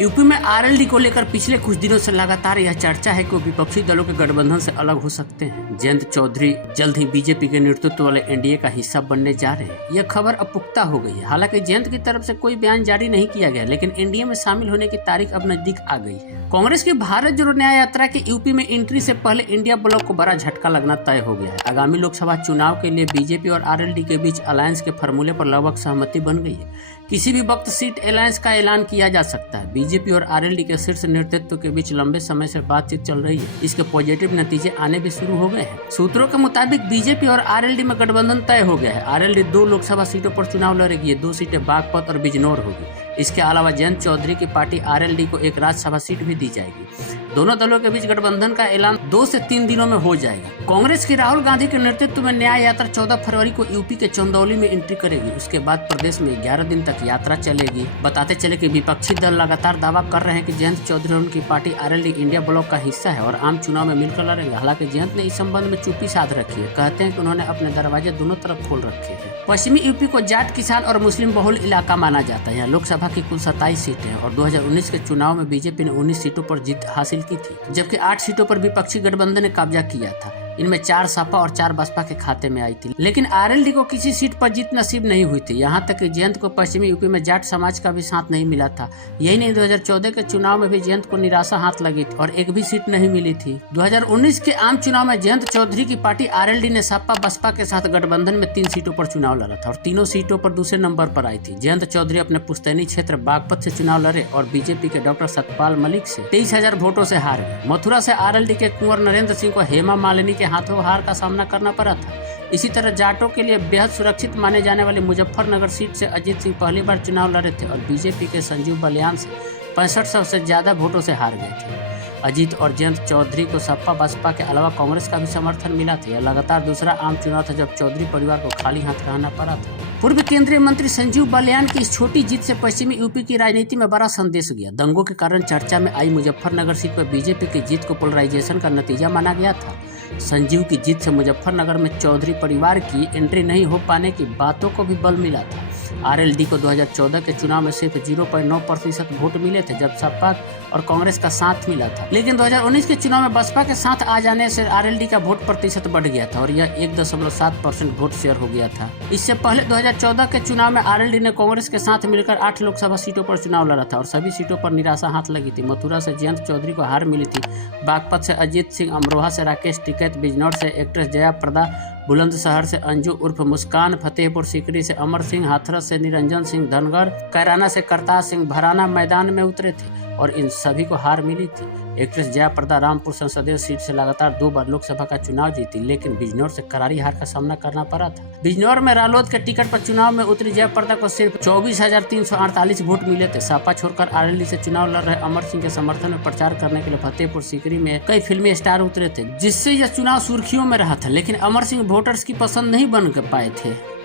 UP में RLD को लेकर पिछले कुछ दिनों से लगातार यह चर्चा है कि विपक्षी दलों के गठबंधन से अलग हो सकते हैं। जयंत चौधरी जल्द ही बीजेपी के नेतृत्व वाले एनडीए का हिस्सा बनने जा रहे हैं। यह खबर अब पुख्ता हो गई है। हालांकि जयंत की तरफ से कोई बयान जारी नहीं किया गया, लेकिन एनडीए में शामिल होने की तारीख अब नजदीक आ गई है। कांग्रेस की भारत जोड़ो न्याय यात्रा के यूपी में एंट्री से पहले इंडिया ब्लॉक को बड़ा झटका लगना तय हो गया है। आगामी लोकसभा चुनाव के लिए बीजेपी और आरएलडी के बीच अलायंस के फॉर्मूले पर लगभग सहमति बन गई है। किसी भी वक्त सीट अलायंस का ऐलान किया जा सकता है। बीजेपी और आरएलडी के शीर्ष नेतृत्व के बीच लंबे समय से बातचीत चल रही है। इसके पॉजिटिव नतीजे आने भी शुरू हो गए हैं। सूत्रों के मुताबिक बीजेपी और आरएलडी में गठबंधन तय हो गया है। आरएलडी 2 लोकसभा सीटों पर चुनाव लड़ेगी। 2 सीटें बागपत और बिजनौर होगी। इसके अलावा जयंत चौधरी की पार्टी आरएलडी को एक राज्यसभा सीट भी दी जाएगी। दोनों दलों के बीच गठबंधन का ऐलान 2 से 3 दिनों में हो जाएगा। कांग्रेस की राहुल गांधी के नेतृत्व में न्याय यात्रा 14 फरवरी को यूपी के चंदौली में एंट्री करेगी। उसके बाद प्रदेश में 11 दिन तक यात्रा चलेगी। बताते चले कि विपक्षी दल लगातार दावा कर रहे हैं कि जयंत चौधरी और उनकी पार्टी आरएलडी इंडिया ब्लॉक का हिस्सा है और आम चुनाव में मिलकर लड़ेंगे। हालांकि जयंत ने इस संबंध में चुप्पी साध रखी है। कहते हैं कि उन्होंने अपने दरवाजे दोनों तरफ खोल रखे हैं। पश्चिमी यूपी को जाट, किसान और मुस्लिम बहुल इलाका माना जाता है। यहाँ लोकसभा की कुल 27 सीटें हैं और 2019 के चुनाव में बीजेपी ने 19 सीटों पर जीत हासिल की थी, जबकि 8 सीटों पर विपक्षी गठबंधन ने कब्जा किया था। इनमें 4 सपा और 4 बसपा के खाते में आई थी। लेकिन आरएलडी को किसी सीट पर जीत नसीब नहीं हुई थी। यहाँ तक कि जयंत को पश्चिमी यूपी में जाट समाज का भी साथ नहीं मिला था। यही नहीं, 2014 के चुनाव में भी जयंत को निराशा हाथ लगी थी और एक भी सीट नहीं मिली थी। 2019 के आम चुनाव में जयंत चौधरी की पार्टी आरएलडी ने सपा बसपा के साथ गठबंधन में 3 सीटों पर चुनाव लड़ा था और तीनों सीटों पर दूसरे नंबर पर आई थी। जयंत चौधरी अपने पुश्तैनी क्षेत्र बागपत से चुनाव लड़े और बीजेपी के डॉक्टर सतपाल मलिक से 23,000 वोटों से हार गए। मथुरा से आरएलडी के कुंवर नरेंद्र सिंह को हेमा मालिनी के हाथों हार का सामना करना पड़ा था। इसी तरह जाटों के लिए बेहद सुरक्षित माने जाने वाली मुजफ्फरनगर सीट से अजीत सिंह पहली बार चुनाव लड़े थे और बीजेपी के संजीव बलियान से 6500 से ज्यादा वोटों से हार गए थे। अजीत और जयंत चौधरी को सपा बसपा के अलावा कांग्रेस का भी समर्थन मिला था। यह लगातार दूसरा आम चुनाव था जब चौधरी परिवार को खाली हाथ रहना पड़ा था। पूर्व केंद्रीय मंत्री संजीव बलियान की इस छोटी जीत से पश्चिमी यूपी की राजनीति में बड़ा संदेश गया। दंगों के कारण चर्चा में आई मुजफ्फरनगर सीट पर बीजेपी की जीत को पोलराइजेशन का नतीजा माना गया था। संजीव की जीत से मुजफ्फरनगर में चौधरी परिवार की एंट्री नहीं हो पाने की बातों को भी बल मिला था। आरएलडी को 2014 के चुनाव में सिर्फ 0.9% वोट मिले थे, जब सपा और कांग्रेस का साथ मिला था। लेकिन 2019 के चुनाव में बसपा के साथ आ जाने से आरएलडी का वोट प्रतिशत बढ़ गया था और यह 1.7% वोट शेयर हो गया था। इससे पहले 2014 के चुनाव में आरएलडी ने कांग्रेस के साथ मिलकर 8 लोकसभा सीटों पर चुनाव लड़ा था और सभी सीटों पर निराशा हाथ लगी थी। मथुरा से जयंत चौधरी को हार मिली थी। बागपत से अजीत सिंह, अमरोहा से राकेश टिकैत, बिजनौर से एक्ट्रेस जया प्रदा, बुलंदशहर से अंजू उर्फ मुस्कान, फतेहपुर सीकरी से अमर सिंह, हाथरस से निरंजन सिंह धनगर, कैराना से करतार सिंह भराना मैदान में उतरे थे और इन सभी को हार मिली थी। एक्ट्रेस जया प्रदा रामपुर संसदीय सीट से लगातार 2 बार लोकसभा का चुनाव जीती, लेकिन बिजनौर से करारी हार का सामना करना पड़ा था। बिजनौर में रालोद के टिकट पर चुनाव में उतरी जया प्रदा को सिर्फ 24,348 वोट मिले थे। सपा छोड़कर आरएलडी से चुनाव लड़ रहे अमर सिंह के समर्थन में प्रचार करने के लिए फतेहपुर सीकरी में कई फिल्मी स्टार उतरे थे, जिससे यह चुनाव सुर्खियों में रहा था। लेकिन अमर सिंह वोटर्स की पसंद नहीं बन पाए थे।